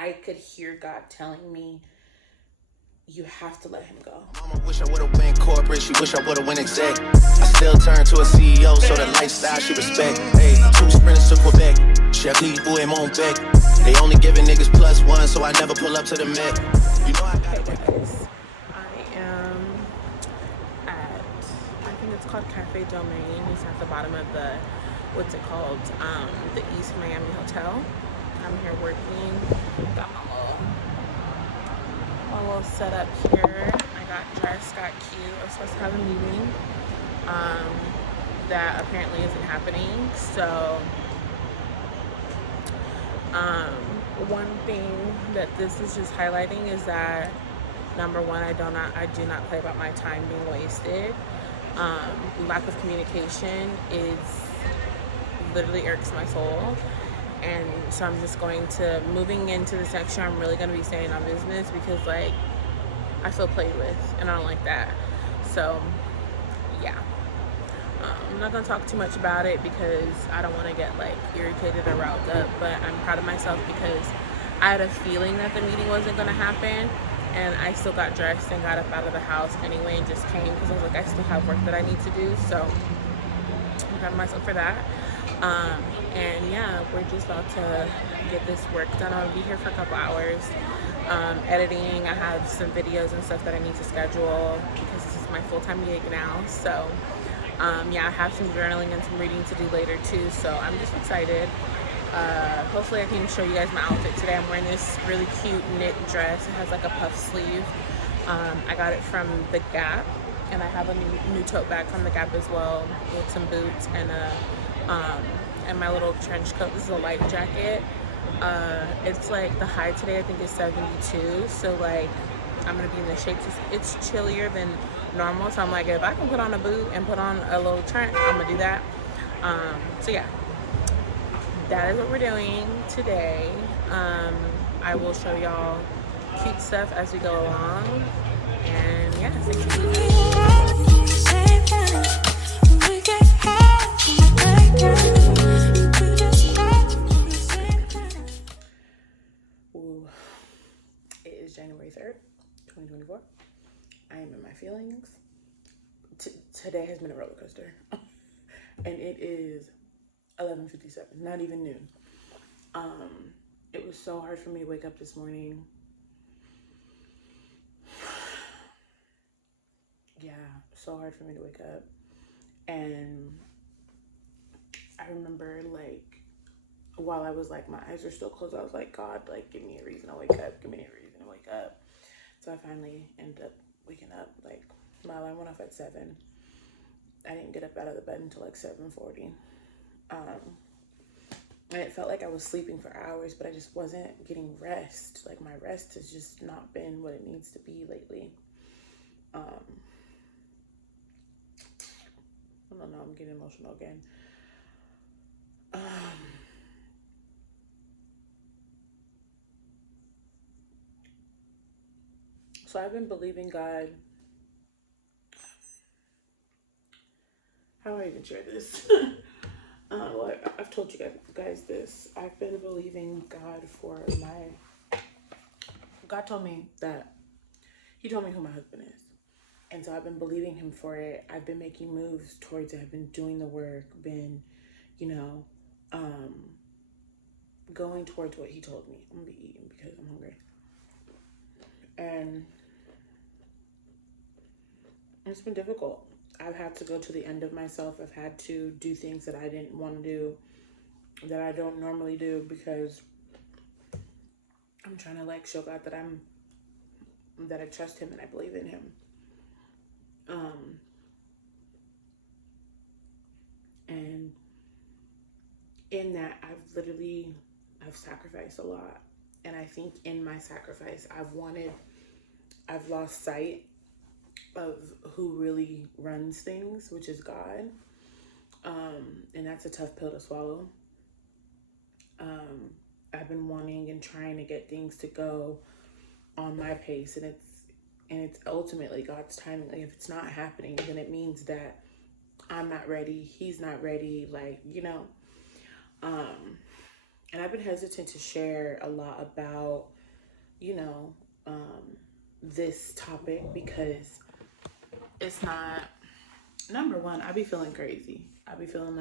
I could hear God telling me, you have to let him go. Mama wish I would've went corporate, she wish I would've went exec. I still turn to a CEO, so the lifestyle she respect. Hey, 2 sprinters to Quebec, chef Lee ou et mon bec. They only giving niggas +1, so I never pull up to the Met. You know I Hey got guys, I am at, I think it's called Cafe Domain. It's at the bottom of the, what's it called, the East Miami Hotel. I'm here working, got my little setup here. I got dressed, got cute. I was supposed to have a meeting that apparently isn't happening. So one thing that this is just highlighting is that, number one, I do not play about my time being wasted. Lack of communication literally irks my soul. And so I'm just moving into this next year, I'm really going to be staying on business because, like, I feel played with, and I don't like that. So, yeah. I'm not going to talk too much about it because I don't want to get, like, irritated or riled up, but I'm proud of myself because I had a feeling that the meeting wasn't going to happen, and I still got dressed and got up out of the house anyway and just came because I was like, I still have work that I need to do, so I'm proud of myself for that. And yeah, we're just about to get this work done. I'll be here for a couple hours editing. I have some videos and stuff that I need to schedule because this is my full-time gig now. So yeah, I have some journaling and some reading to do later too, so I'm just excited. Hopefully I can show you guys my outfit today. I'm wearing this really cute knit dress. It has like a puff sleeve. I got it from the Gap, and I have a new tote bag from the Gap as well with some boots and my little trench coat. This is a light jacket. It's like the high today I think is 72, so like I'm gonna be in the shades. It's chillier than normal, so I'm like, if I can put on a boot and put on a little trench, I'm gonna do that. So yeah, that is what we're doing today. I will show y'all cute stuff as we go along, and yeah, stay tuned. It is January 3rd, 2024. I am in my feelings. Today has been a roller coaster. And it is 11:57, not even noon. It was so hard for me to wake up this morning. Yeah, so hard for me to wake up. And I remember, like, while I was like, my eyes were still closed, I was like, God, like, give me a reason to wake up. Give me a reason to wake up. So I finally ended up waking up. Like, my alarm went off at 7. I didn't get up out of the bed until like 7:40. And it felt like I was sleeping for hours, but I just wasn't getting rest. Like, my rest has just not been what it needs to be lately. I don't know, I'm getting emotional again. So I've been believing God. How do I even share this? Well, I've told you guys this. I've been believing God for God told me that, he told me who my husband is. And so I've been believing him for it. I've been making moves towards it. I've been doing the work, been, going towards what he told me. I'm gonna be eating because I'm hungry. And it's been difficult. I've had to go to the end of myself. I've had to do things that I didn't want to do, that I don't normally do, because I'm trying to, like, show God that I trust him and I believe in him. And in that, I've sacrificed a lot. And I think in my sacrifice, I've lost sight of who really runs things, which is God. And that's a tough pill to swallow. I've been wanting and trying to get things to go on my pace, and it's ultimately God's timing. Like, if it's not happening, then it means that I'm not ready, he's not ready, like, And I've been hesitant to share a lot about, you know, this topic because it's not, number one, I be feeling crazy. I be feeling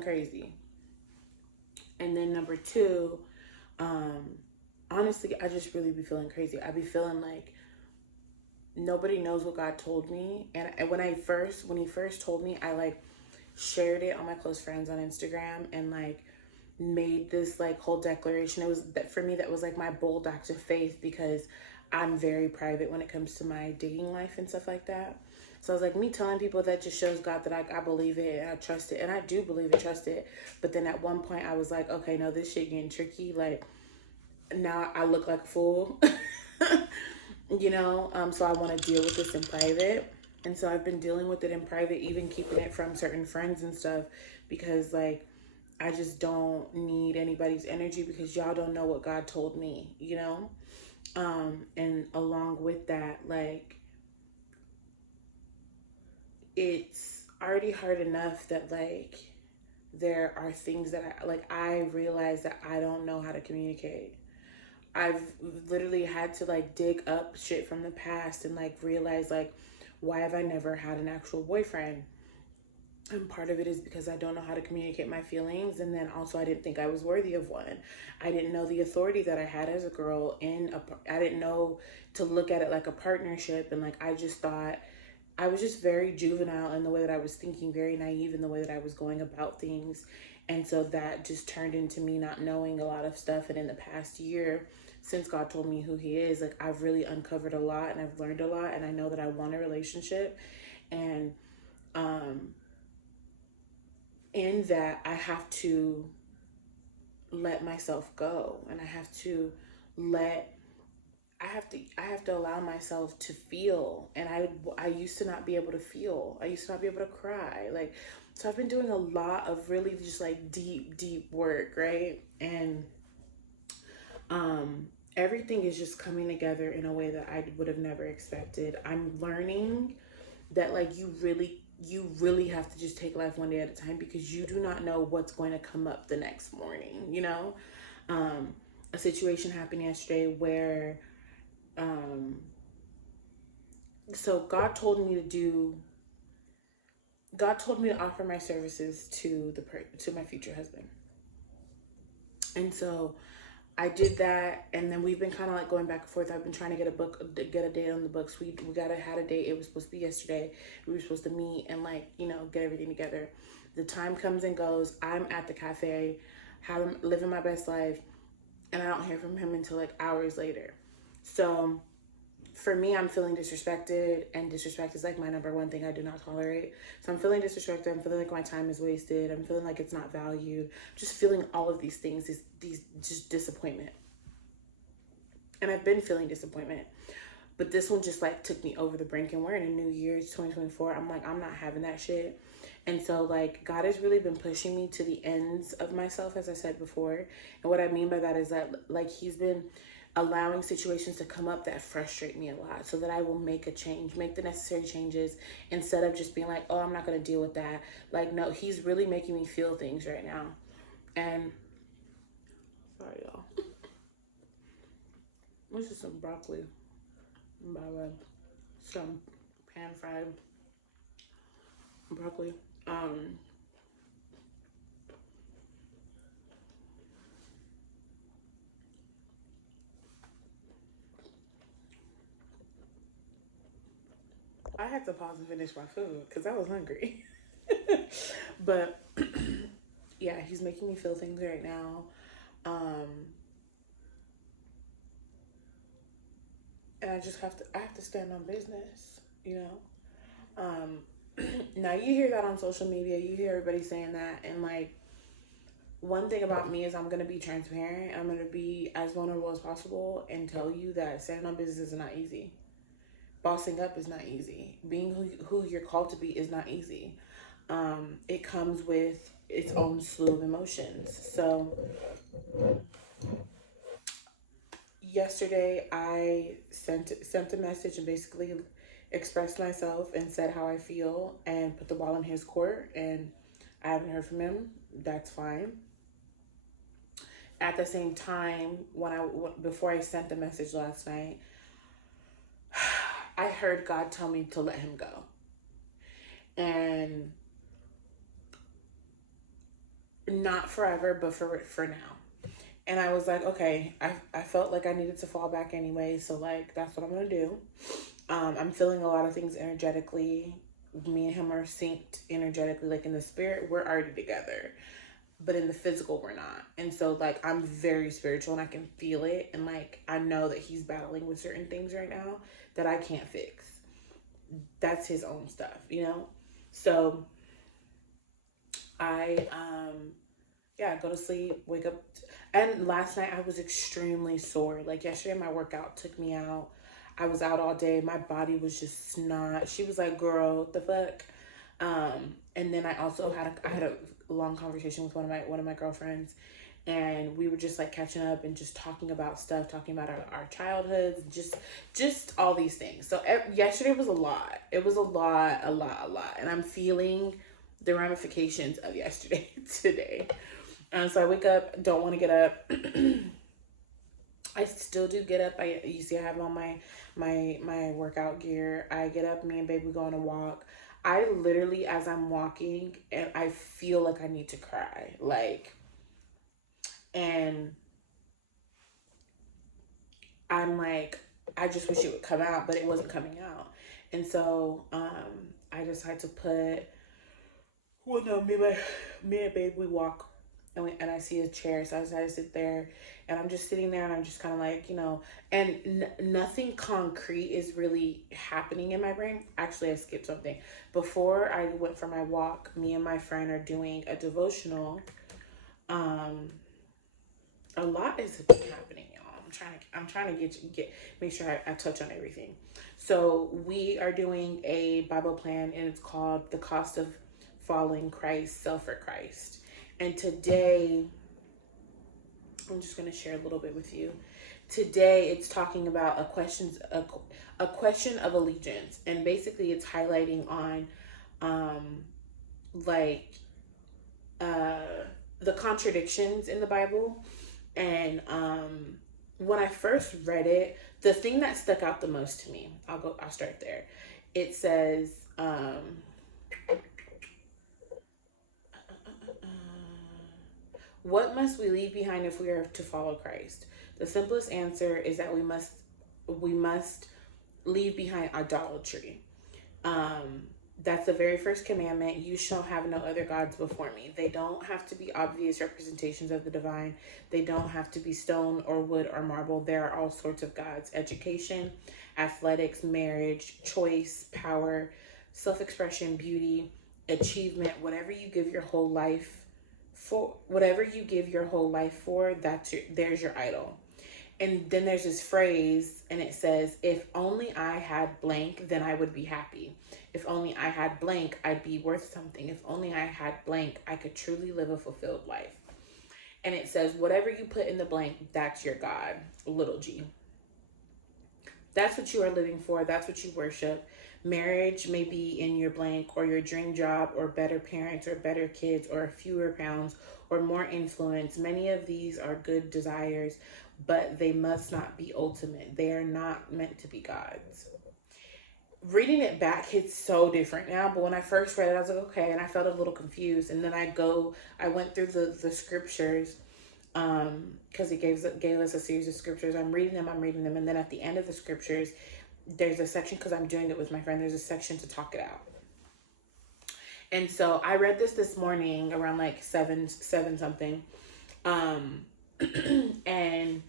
crazy. And then number two, um, honestly, I just really be feeling crazy. I be feeling like nobody knows what God told me. And when he first told me, I like shared it on my close friends on Instagram and like made this like whole declaration. It was that for me, that was like my bold act of faith because I'm very private when it comes to my dating life and stuff like that. So I was like, me telling people that just shows God that I believe it and I trust it. And I do believe and trust it. But then at one point I was like, okay, no, this shit getting tricky. Like now I look like a fool, so I want to deal with this in private. And so I've been dealing with it in private, even keeping it from certain friends and stuff, because like I just don't need anybody's energy because y'all don't know what God told me. And along with that, like it's already hard enough that like there are things that I realize that I don't know how to communicate. I've literally had to like dig up shit from the past and like realize like why have I never had an actual boyfriend? And part of it is because I don't know how to communicate my feelings, and then also I didn't think I was worthy of one. I didn't know the authority that I had as a girl I didn't know to look at it like a partnership, and like I just thought I was just very juvenile in the way that I was thinking, very naive in the way that I was going about things. And so that just turned into me not knowing a lot of stuff. And in the past year, since God told me who He is, like I've really uncovered a lot and I've learned a lot. And I know that I want a relationship. And in that, I have to let myself go, and let I have to allow myself to feel. And I used to not be able to feel. I used to not be able to cry. Like, so I've been doing a lot of really just like deep work, right? And everything is just coming together in a way that I would have never expected. I'm learning that like you really have to just take life one day at a time because you do not know what's going to come up the next morning. A situation happened yesterday where so God told me to offer my services to my future husband. And so I did that, and then we've been kind of like going back and forth. I've been trying to get a date on the books. We had a date. It was supposed to be yesterday. We were supposed to meet and like get everything together. The time comes and goes. I'm at the cafe, living my best life, and I don't hear from him until like hours later. So for me, I'm feeling disrespected, and disrespect is like my number one thing I do not tolerate. So I'm feeling disrespected. I'm feeling like my time is wasted. I'm feeling like it's not valued. Just feeling all of these things, these just disappointment. And I've been feeling disappointment, but this one just like took me over the brink. And we're in a new year, it's 2024. I'm like, I'm not having that shit. And so like God has really been pushing me to the ends of myself, as I said before. And what I mean by that is that like He's been allowing situations to come up that frustrate me a lot so that I will make the necessary changes, instead of just being like, oh, I'm not going to deal with that. Like, no, He's really making me feel things right now. And sorry, y'all. This is some broccoli, by the way. Some pan fried broccoli. I had to pause and finish my food because I was hungry. But yeah, He's making me feel things right now. And I have to stand on business. Now you hear that on social media, you hear everybody saying that, and like one thing about me is I'm gonna be transparent. I'm gonna be as vulnerable as possible and tell you that standing on business is not easy. Bossing up is not easy. Being who you're called to be is not easy. It comes with its own slew of emotions. So yesterday I sent a message and basically expressed myself and said how I feel and put the ball in his court, and I haven't heard from him. That's fine. at the same time, before I sent the message last night, I heard God tell me to let him go. And not forever, but for now. And I was like, okay, I felt like I needed to fall back anyway, so like that's what I'm gonna do. I'm feeling a lot of things energetically. Me and him are synced energetically, like in the spirit, we're already together, but in the physical, we're not. And so like I'm very spiritual and I can feel it, and like I know that he's battling with certain things right now that I can't fix. That's his own stuff, you know? So I go to sleep, wake up. And last night I was extremely sore. Like yesterday my workout took me out. I was out all day. My body was just snot. She was like, girl, what the fuck? And then I also had a long conversation with one of my girlfriends, and we were just like catching up and just talking about stuff, talking about our childhoods, just all these things. So yesterday was a lot. It was a lot. And I'm feeling the ramifications of yesterday today. So I wake up, don't want to get up. I still do get up. You see I have on my workout gear. I get up, me and baby go on a walk. I literally, as I'm walking, and I feel like I need to cry. Like, and I'm like, I just wish it would come out, but it wasn't coming out. And so I decided to me and babe, we walk, and I see a chair, so I decided to sit there, and I'm just sitting there, and I'm just kind of like, you know, and nothing concrete is really happening in my brain. Actually, I skipped something. Before I went for my walk, me and my friend are doing a devotional. A lot is happening, y'all. I'm trying to make sure I touch on everything. So we are doing a Bible plan, and it's called The Cost of Following Christ, Sell for Christ. And today, I'm just going to share a little bit with you. Today, it's talking about a question of allegiance, and basically, it's highlighting on, the contradictions in the Bible. And when I first read it, the thing that stuck out the most to me, I'll start there. It says, what must we leave behind if we are to follow Christ? The simplest answer is that we must leave behind idolatry. That's the very first commandment. You shall have no other gods before me. They don't have to be obvious representations of the divine. They don't have to be stone or wood or marble. There are all sorts of gods. Education, athletics, marriage, choice, power, self-expression, beauty, achievement, whatever you give your whole life for, there's your idol. And then there's this phrase, and it says, if only I had blank, then I would be happy. If only I had blank, I'd be worth something. If only I had blank, I could truly live a fulfilled life. And it says, whatever you put in the blank, that's your God, little g. That's what you are living for. That's what you worship. Marriage may be in your blank, or your dream job, or better parents, or better kids, or fewer pounds, or more influence. Many of these are good desires, but they must not be ultimate. They are not meant to be gods. Reading it back hits so different now, but when I first read it, I was like, okay, and I felt a little confused. And then I went through the scriptures, because it gave us a series of scriptures. I'm reading them, and then at the end of the scriptures, there's a section, because I'm doing it with my friend, there's a section to talk it out. And so I read this morning around like 7 something. And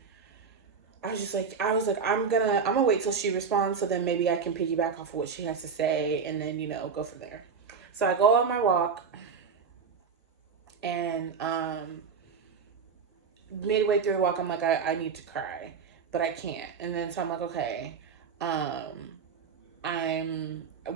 I was like, I'm gonna wait till she responds, so then maybe I can piggyback off of what she has to say, and then, go from there. So I go on my walk, and midway through the walk, I'm like, I need to cry, but I can't. And then so I'm like, okay,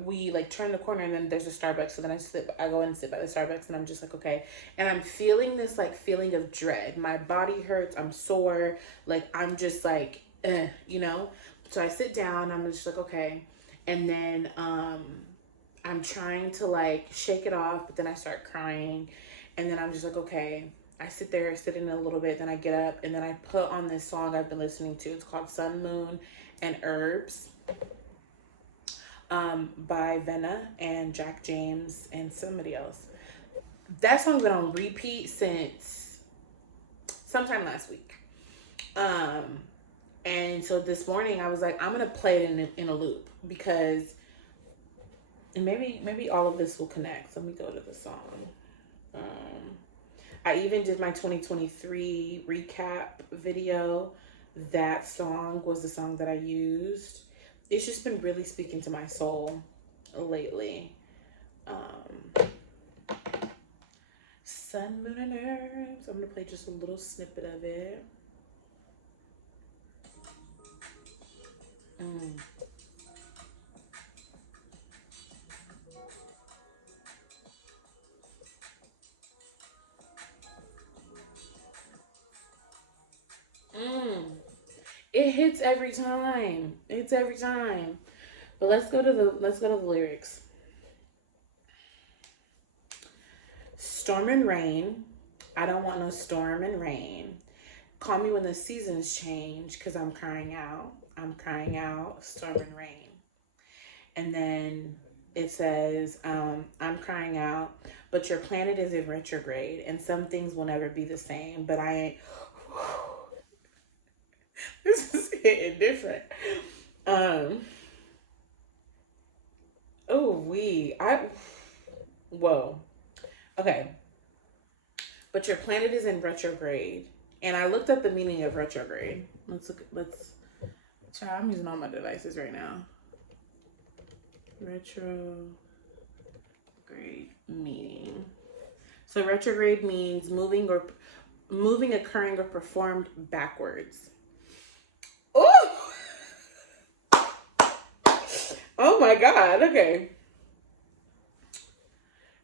we like turn the corner, and then there's a Starbucks. So then I go and sit by the Starbucks, and I'm just like, okay. And I'm feeling this like feeling of dread. My body hurts. I'm sore. Like, I'm just like, So I sit down, I'm just like, okay. And then, I'm trying to like shake it off, but then I start crying, and then I'm just like, okay, I sit there, sit in a little bit, then I get up, and then I put on this song I've been listening to. It's called Sun, Moon, and Herbs, by Venna and Jack James and somebody else. That song's been on repeat since sometime last week. And so this morning I was like, I'm gonna play it in a loop, because and maybe all of this will connect. Let me go to the song. I even did my 2023 recap video. That song was the song that I used. It's just been really speaking to my soul lately. Sun, Moon, and Herbs. I'm gonna play just a little snippet of it. It hits every time. It's every time. But let's go to the lyrics. Storm and rain. I don't want no storm and rain. Call me when the seasons change, because I'm crying out. I'm crying out, storm and rain. And then it says, I'm crying out, but your planet is in retrograde, and some things will never be the same. But I ain't. This is hitting different. Whoa. Okay. But your planet is in retrograde. And I looked up the meaning of retrograde. I'm using all my devices right now. Retrograde meaning. So retrograde means moving, occurring, or performed backwards. Oh! Oh my God. Okay.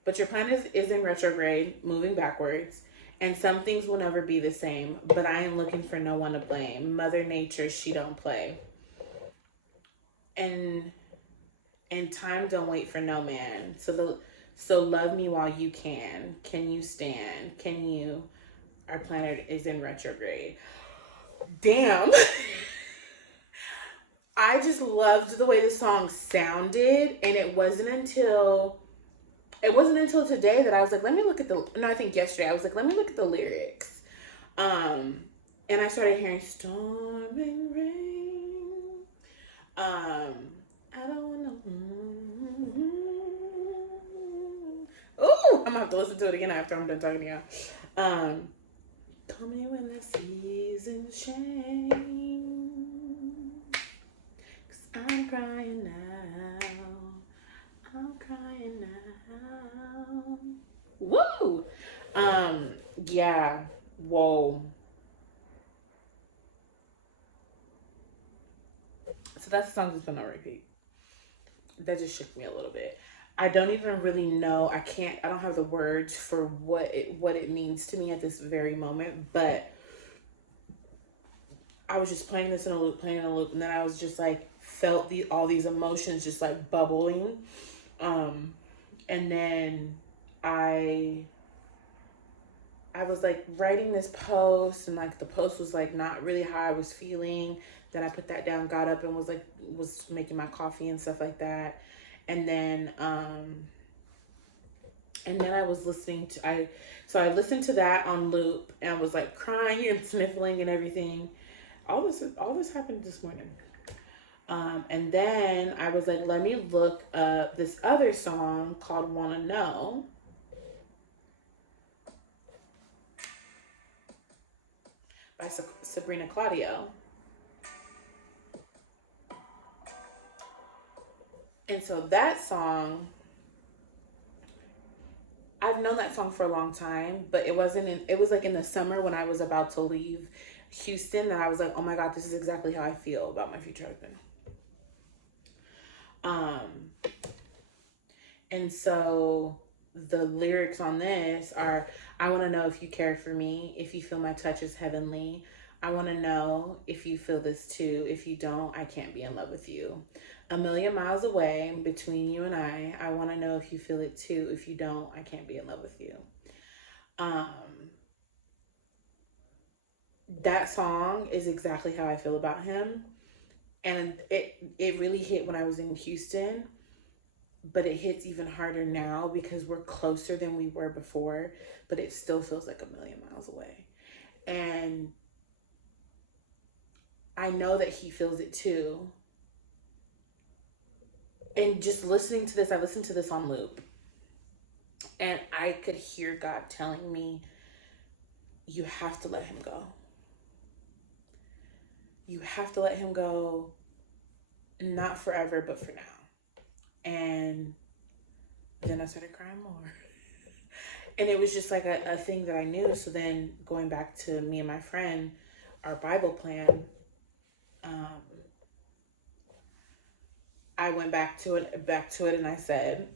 But your planet is in retrograde, moving backwards, and some things will never be the same. But I am looking for no one to blame. Mother Nature, she don't play. And time don't wait for no man. So love me while you can. Can you stand? Can you? Our planet is in retrograde. Damn. I just loved the way the song sounded, and it wasn't until today that I was like, I think yesterday I was like, let me look at the lyrics. And I started hearing storm and rain. I don't know. Ooh, I'm gonna have to listen to it again after I'm done talking to y'all. Call me when the seasons change, 'cause I'm crying now. I'm crying now. Woo! Yeah. Whoa. So that's the song that's been on repeat. That just shook me a little bit. I don't even really know. I don't have the words for what it means to me at this very moment, but I was just playing this in a loop, and then I was just like, felt all these emotions just like bubbling. And then I was like writing this post, and like the post was like not really how I was feeling. Then I put that down, got up, and was making my coffee and stuff like that. And then I was listening to I listened to that on loop, and I was like crying and sniffling and everything. All this happened this morning. And then I was like, let me look up this other song called Wanna Know. By Sabrina Claudio. And so that song, I've known that song for a long time, but it was like in the summer when I was about to leave Houston, that I was like, oh my God, this is exactly how I feel about my future husband. And so the lyrics on this are, I want to know if you care for me, if you feel my touch is heavenly. I want to know if you feel this too. If you don't, I can't be in love with you. A million miles away between you and I want to know if you feel it too. If you don't, I can't be in love with you. that song is exactly how I feel about him. And it really hit when I was in Houston, but it hits even harder now because we're closer than we were before, but it still feels like a million miles away. And I know that he feels it too. And just listening to this, I listened to this on loop, and I could hear God telling me, you have to let him go. You have to let him go, not forever, but for now. And then I started crying more. And it was just like a thing that I knew. So then going back to me and my friend, our Bible plan, I went back to it, and I said,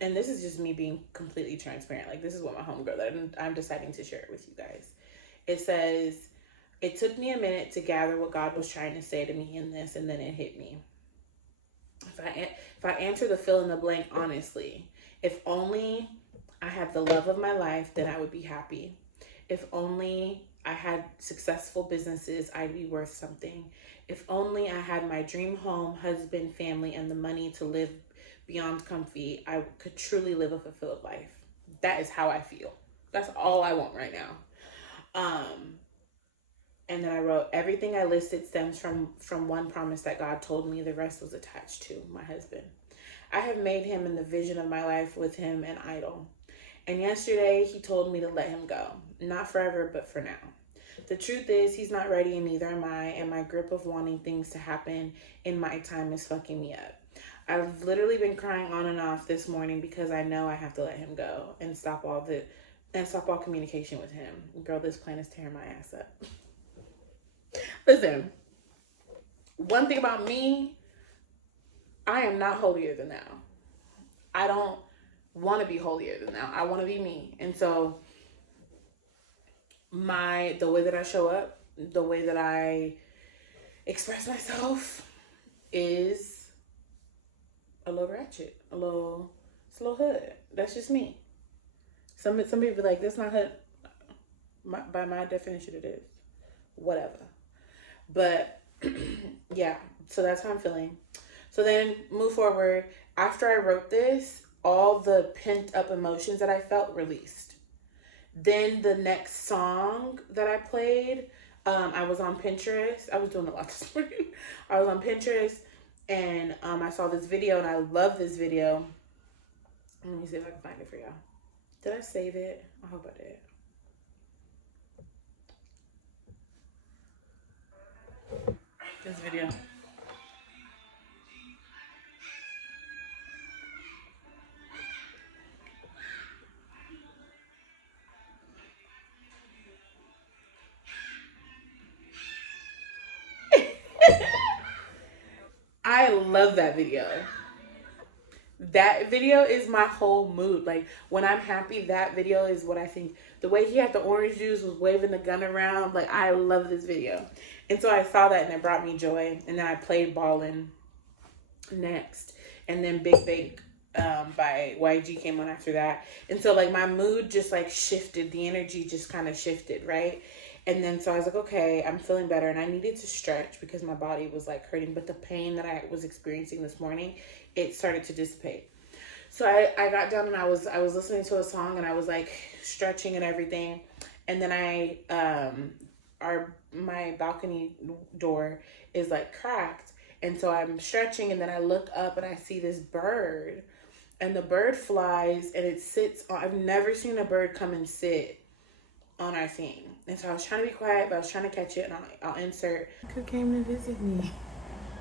and this is just me being completely transparent. Like, this is what my homegirl, that I'm deciding to share it with you guys. It says, it took me a minute to gather what God was trying to say to me in this, and then it hit me. If I answer the fill in the blank honestly, if only I had the love of my life, then I would be happy. If only I had successful businesses, I'd be worth something. If only I had my dream home, husband, family, and the money to live beyond comfy, I could truly live a fulfilled life. That is how I feel. That's all I want right now. And then I wrote, everything I listed stems from one promise that God told me. The rest was attached to my husband. I have made him in the vision of my life with him an idol. And yesterday he told me to let him go. Not forever, but for now. The truth is, he's not ready, and neither am I, and my grip of wanting things to happen in my time is fucking me up. I've literally been crying on and off this morning because I know I have to let him go and stop all communication with him. Girl, this plan is tearing my ass up. Listen, one thing about me, I am not holier than thou. I don't want to be holier than thou. I want to be me. And so the way that I show up, the way that I express myself is a little ratchet, it's a little hood. That's just me. Some people be like, that's not hood. By my definition, it is. Whatever. But yeah, so that's how I'm feeling. So then move forward. After I wrote this, all the pent up emotions that I felt released. Then the next song that I played, I was on Pinterest. I was doing a lot this morning. I was on Pinterest, and I saw this video, and I love this video. Let me see if I can find it for y'all. Did I save it? I hope I did. This video. I love that video. That video is my whole mood. Like, when I'm happy, that video is what I think. The way he had the orange juice, was waving the gun around. Like, I love this video. And so I saw that, and it brought me joy. And then I played Ballin' next. And then Big Bake by YG came on after that. And so, like, my mood just, like, shifted. The energy just kind of shifted, right? And then so I was like, okay, I'm feeling better. And I needed to stretch because my body was, like, hurting. But the pain that I was experiencing this morning, it started to dissipate. So I got down, and I was listening to a song, and I was like stretching and everything. And then my balcony door is like cracked. And so I'm stretching, and then I look up, and I see this bird, and the bird flies, and it sits on, I've never seen a bird come and sit on our thing. And so I was trying to be quiet, but I was trying to catch it, and I'll insert, who came to visit me?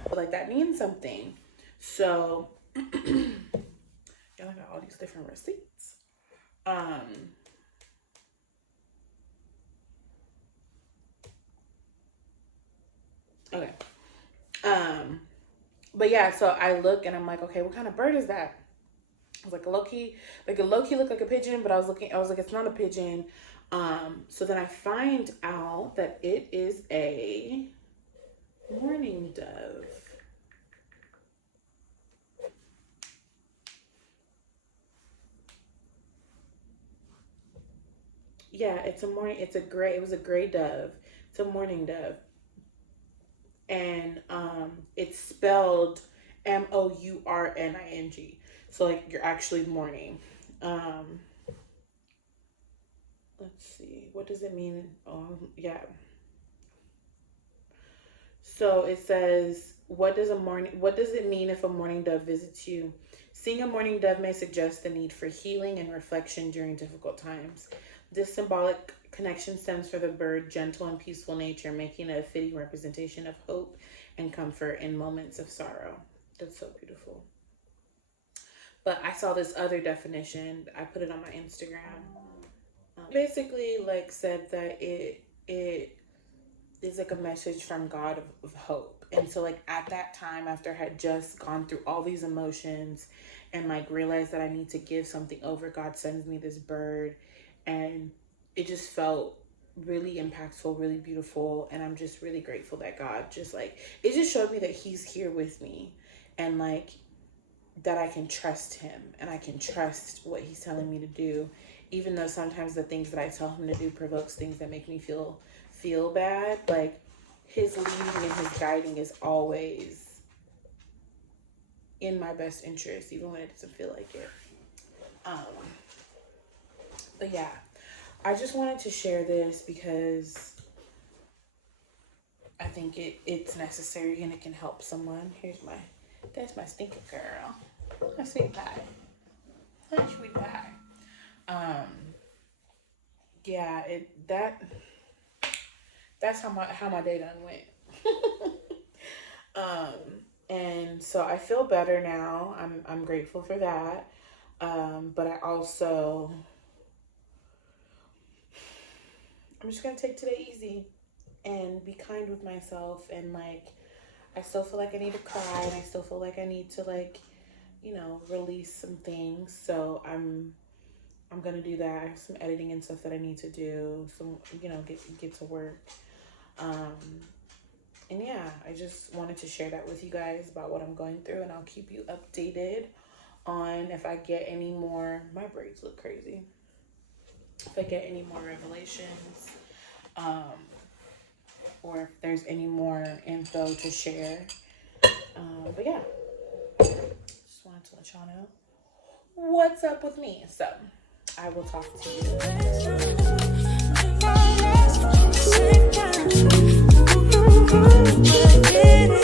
But like, that means something. So, y'all got all these different receipts. Okay. But yeah, so I look, and I'm like, okay, what kind of bird is that? I was like, a low key looked like a pigeon, but I was like, it's not a pigeon. So then I find out that it is a mourning dove. Yeah, it was a gray dove. It's a mourning dove. And it's spelled Mourning. So like you're actually mourning. Let's see, what does it mean? Yeah. So it says, what does it mean if a mourning dove visits you? Seeing a mourning dove may suggest the need for healing and reflection during difficult times. This symbolic connection stems from the bird's gentle and peaceful nature, making it a fitting representation of hope and comfort in moments of sorrow. That's so beautiful. But I saw this other definition. I put it on my Instagram. Basically, like, said that it is like a message from God of hope. And so like at that time, after I had just gone through all these emotions and like realized that I need to give something over, God sends me this bird, and it just felt really impactful, really beautiful. And I'm just really grateful that God just like, it just showed me that he's here with me, and like that I can trust him and I can trust what he's telling me to do, even though sometimes the things that I tell him to do provokes things that make me feel bad. Like his leading and his guiding is always in my best interest, even when it doesn't feel like it. But yeah, I just wanted to share this because I think it's necessary and it can help someone. That's my stinker girl. My sweet pie. My sweet pie. Yeah, that's how my day done went. And so I feel better now. I'm grateful for that. But I'm just gonna take today easy and be kind with myself. And like, I still feel like I need to cry, and I still feel like I need to like, release some things. So I'm gonna do that. I have some editing and stuff that I need to do. Some, get to work. And yeah, I just wanted to share that with you guys about what I'm going through, and I'll keep you updated on if I get any more. My braids look crazy. If I get any more revelations, or if there's any more info to share. But yeah, just wanted to let y'all know what's up with me. So I will talk to you later.